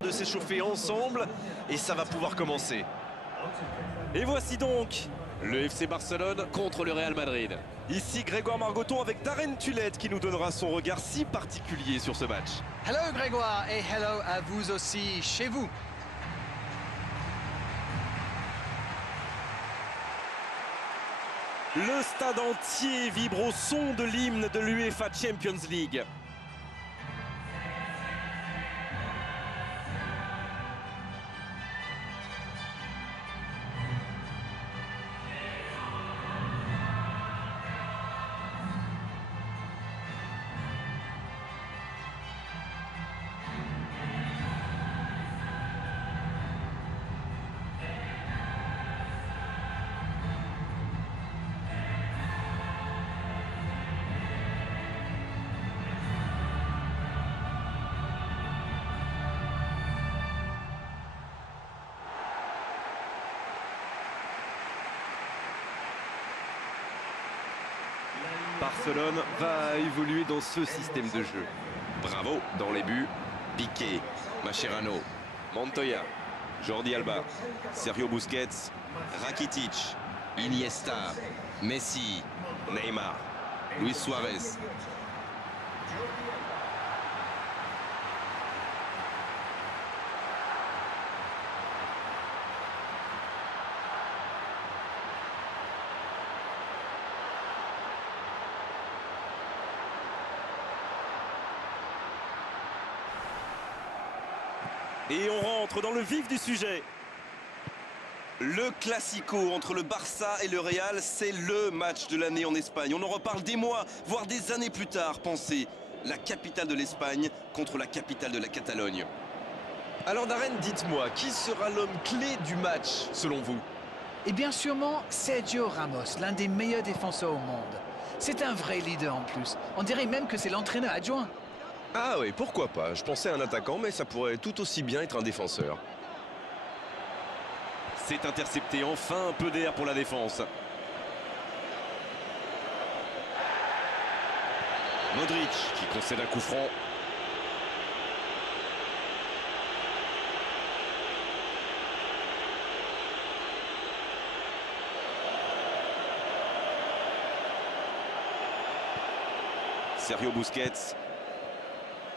De s'échauffer ensemble et ça va pouvoir commencer. Et voici donc le FC Barcelone contre le Real Madrid. Ici Grégoire Margoton avec Darren Tulette qui nous donnera son regard si particulier sur ce match. Hello Grégoire et hello à vous aussi chez vous. Le stade entier vibre au son de l'hymne de l'UEFA Champions League. Barcelone va évoluer dans ce système de jeu. Bravo dans les buts. Piqué, Mascherano, Montoya, Jordi Alba, Sergio Busquets, Rakitic, Iniesta, Messi, Neymar, Luis Suarez. Et on rentre dans le vif du sujet. Le Classico entre le Barça et le Real, c'est le match de l'année en Espagne. On en reparle des mois, voire des années plus tard. Pensez, la capitale de l'Espagne contre la capitale de la Catalogne. Alors Darren, dites-moi, qui sera l'homme clé du match selon vous? Et bien sûrement Sergio Ramos, l'un des meilleurs défenseurs au monde. C'est un vrai leader en plus. On dirait même que c'est l'entraîneur adjoint. Ah oui, pourquoi pas. Je pensais à un attaquant, mais ça pourrait tout aussi bien être un défenseur. C'est intercepté, enfin un peu d'air pour la défense. Modric qui concède un coup franc. Sergio Busquets.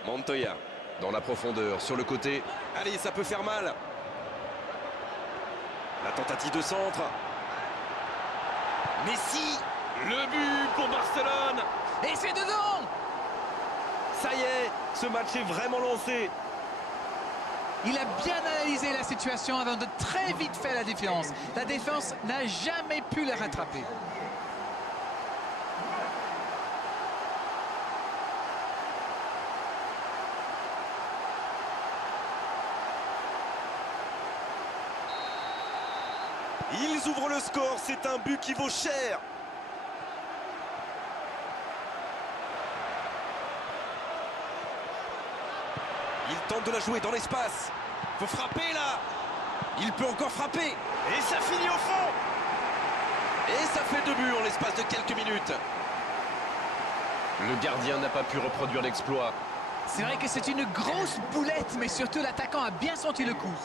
Montoya Dans la profondeur, sur le côté. Allez, ça peut faire mal. La tentative de centre. Messi. Le but pour Barcelone. Et c'est dedans! Ça y est, ce match est vraiment lancé. Il a bien analysé la situation avant de très vite faire la différence. La défense n'a jamais pu le rattraper. Ils ouvrent le score, c'est un but qui vaut cher. Il tente de la jouer dans l'espace. Faut frapper là. Il peut encore frapper. Et ça finit au fond. Et ça fait 2 buts en l'espace de quelques minutes. Le gardien n'a pas pu reproduire l'exploit. C'est vrai que c'est une grosse boulette, mais surtout l'attaquant a bien senti le coup.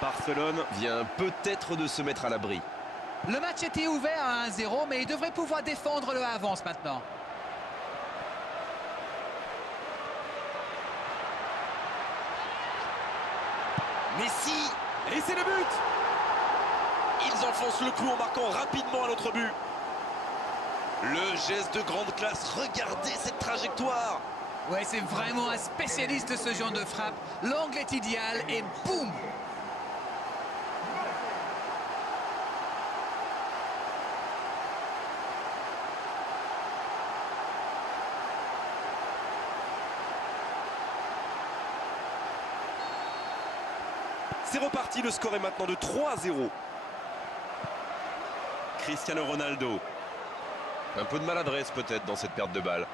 Barcelone Vient peut-être de se mettre à l'abri. Le match était ouvert à 1-0, mais il devrait pouvoir défendre le avance maintenant. Messi. Et c'est le but. Ils enfoncent le clou en marquant rapidement un autre but. Le geste de grande classe. Regardez cette trajectoire. Ouais, c'est vraiment un spécialiste de ce genre de frappe. L'angle est idéal et boum! C'est reparti, le score est maintenant de 3-0. Cristiano Ronaldo. Un peu de maladresse peut-être dans cette perte de balle.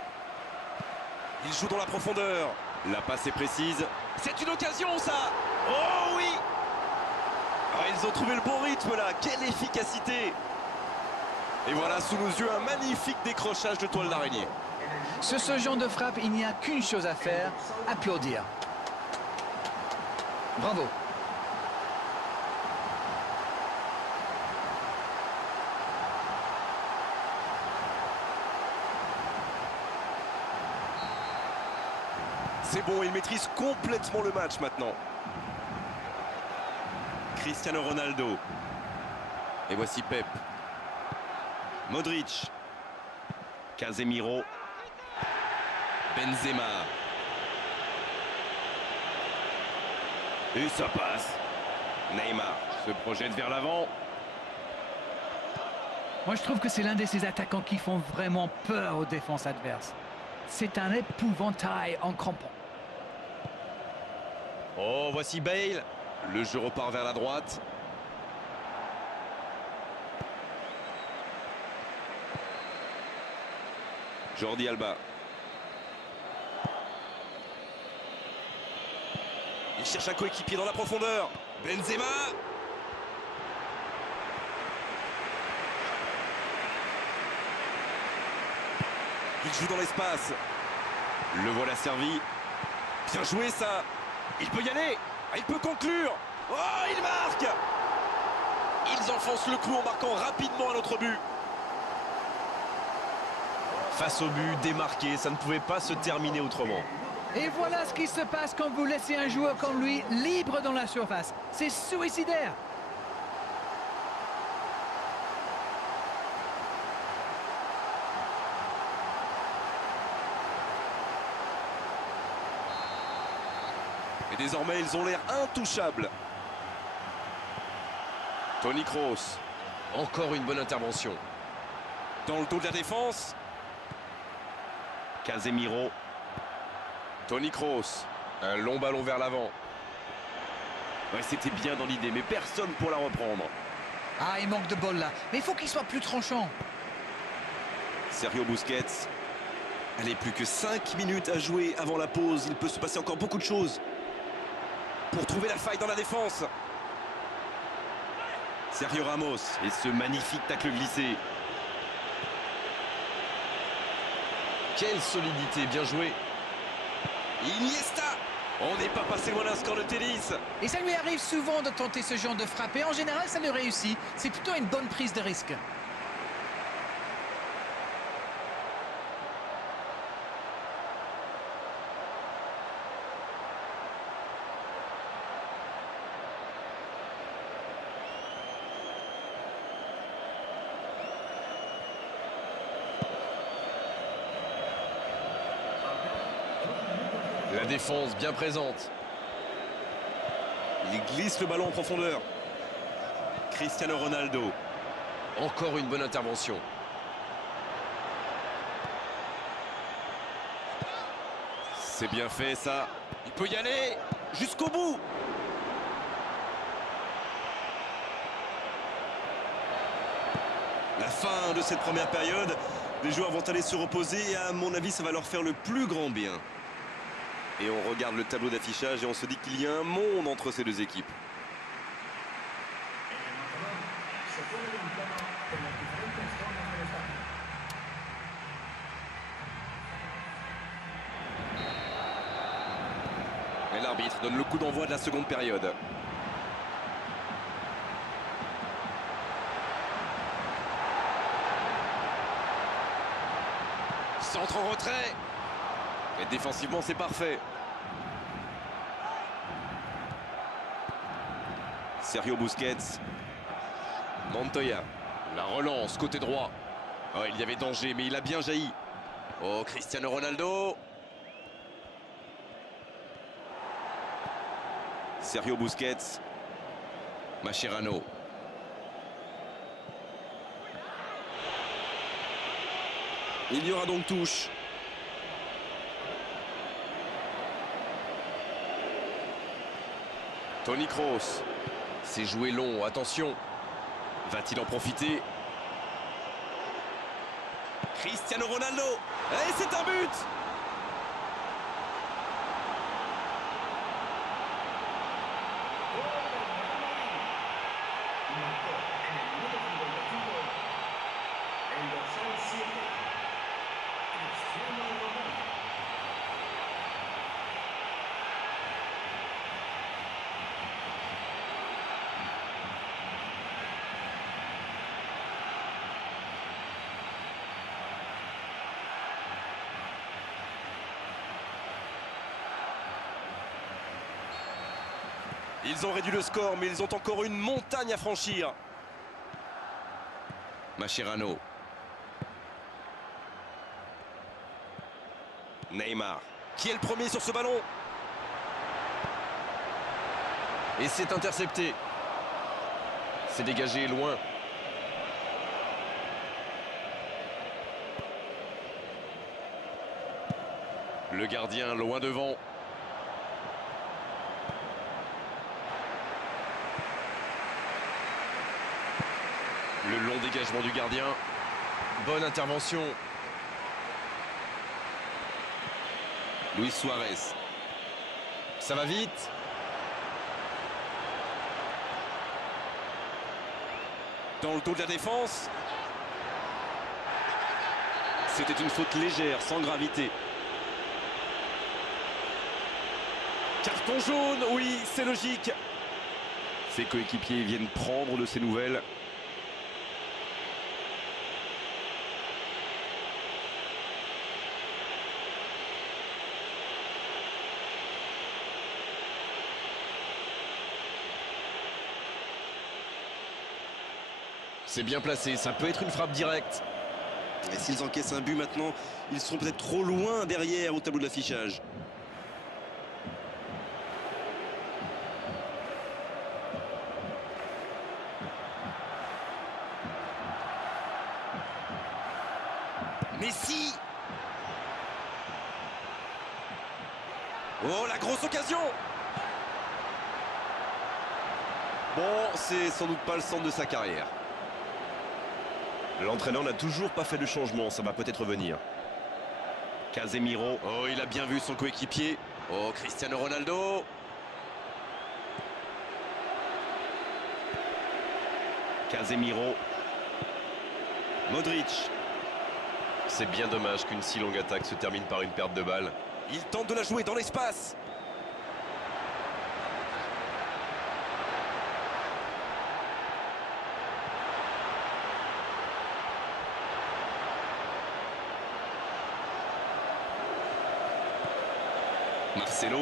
Il joue dans la profondeur. La passe est précise. C'est une occasion, ça. Oh oui. Ah, ils ont trouvé le bon rythme là. Quelle efficacité. Et voilà sous nos yeux un magnifique décrochage de toile d'araignée. Sur ce genre de frappe, il n'y a qu'une chose à faire, applaudir. Bravo. C'est bon, il maîtrise complètement le match maintenant. Cristiano Ronaldo. Et voici Pep. Modric. Casemiro. Benzema. Et ça passe. Neymar se projette vers l'avant. Moi, je trouve que c'est l'un de ces attaquants qui font vraiment peur aux défenses adverses. C'est un épouvantail en crampon. Oh, voici Bale. Le jeu repart vers la droite. Jordi Alba. Il cherche un coéquipier dans la profondeur. Benzema. Il joue dans l'espace. Le voilà servi. Bien joué ça. Il peut y aller. Il peut conclure. Oh, il marque. Ils enfoncent le clou en marquant rapidement un autre but. Face au but, démarqué, ça ne pouvait pas se terminer autrement. Et voilà ce qui se passe quand vous laissez un joueur comme lui libre dans la surface. C'est suicidaire. Et désormais, ils ont l'air intouchables. Toni Kroos. Encore une bonne intervention. Dans le dos de la défense. Casemiro. Toni Kroos. Un long ballon vers l'avant. Ouais, c'était bien dans l'idée, mais personne pour la reprendre. Ah, il manque de bol là. Mais il faut qu'il soit plus tranchant. Sergio Busquets. Allez, plus que 5 minutes à jouer avant la pause. Il peut se passer encore beaucoup de choses. Pour trouver la faille dans la défense. Sergio Ramos. Et ce magnifique tacle glissé. Quelle solidité, bien joué. Iniesta. On n'est pas passé loin d'un score de tennis. Et ça lui arrive souvent de tenter ce genre de frappe. Et en général, ça lui réussit. C'est plutôt une bonne prise de risque. La défense bien présente. Il glisse le ballon en profondeur. Cristiano Ronaldo. Encore une bonne intervention. C'est bien fait ça. Il peut y aller jusqu'au bout. La fin de cette première période. Les joueurs vont aller se reposer et à mon avis ça va leur faire le plus grand bien. Et on regarde le tableau d'affichage et on se dit qu'il y a un monde entre ces deux équipes. Et l'arbitre donne le coup d'envoi de la seconde période. Centre en retrait. Et défensivement, c'est parfait. Sergio Busquets. Montoya. La relance, côté droit. Oh, il y avait danger, mais il a bien jailli. Oh, Cristiano Ronaldo. Sergio Busquets. Mascherano. Il y aura donc touche. Toni Kroos. C'est joué long, attention. Va-t-il en profiter? Cristiano Ronaldo. Et c'est un but. Ils ont réduit le score, mais ils ont encore une montagne à franchir. Mascherano. Neymar. Qui est le premier sur ce ballon? Et c'est intercepté. C'est dégagé loin. Le gardien loin devant. Le long dégagement du gardien. Bonne intervention. Luis Suarez. Ça va vite. Dans le dos de la défense. C'était une faute légère, sans gravité. Carton jaune, oui, c'est logique. Ses coéquipiers viennent prendre de ses nouvelles. C'est bien placé, ça peut être une frappe directe. Et s'ils encaissent un but maintenant, ils seront peut-être trop loin derrière au tableau de l'affichage. Messi. Oh, la grosse occasion. Bon, c'est sans doute pas le centre de sa carrière. L'entraîneur n'a toujours pas fait de changement, ça va peut-être venir. Casemiro. Oh, il a bien vu son coéquipier. Oh, Cristiano Ronaldo. Casemiro. Modric. C'est bien dommage qu'une si longue attaque se termine par une perte de balle. Il tente de la jouer dans l'espace. Marcelo.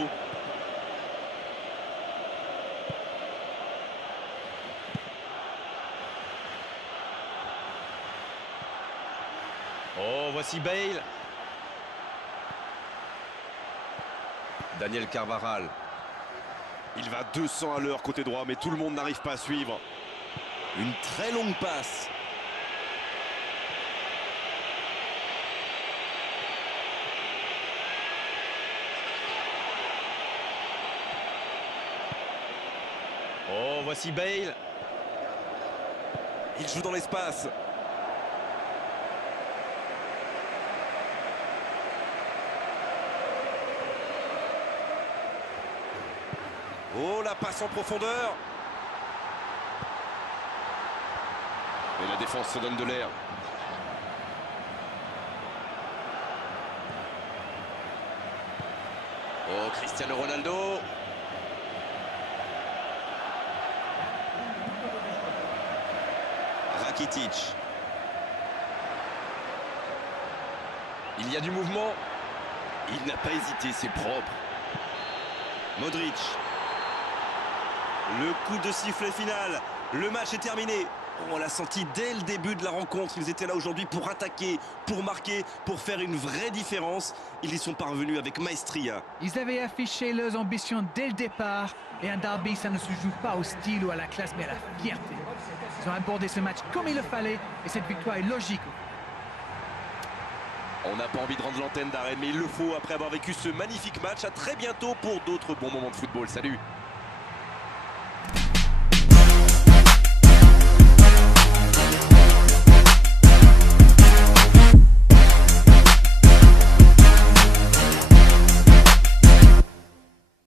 Oh, voici Bale. Daniel Carvajal. Il va 200 à l'heure côté droit, mais tout le monde n'arrive pas à suivre. Une très longue passe. Oh, voici Bale. Il joue dans l'espace. Oh, la passe en profondeur. Et la défense se donne de l'air. Oh, Cristiano Ronaldo. Rakitic. Il y a du mouvement. Il n'a pas hésité, c'est propre. Modric. Le coup de sifflet final. Le match est terminé. On l'a senti dès le début de la rencontre. Ils étaient là aujourd'hui pour attaquer, pour marquer, pour faire une vraie différence. Ils y sont parvenus avec maestria. Ils avaient affiché leurs ambitions dès le départ. Et un derby, ça ne se joue pas au style ou à la classe, mais à la fierté. Ils ont abordé ce match comme il le fallait. Et cette victoire est logique. On n'a pas envie de rendre l'antenne d'arrêt, mais il le faut après avoir vécu ce magnifique match. À très bientôt pour d'autres bons moments de football. Salut!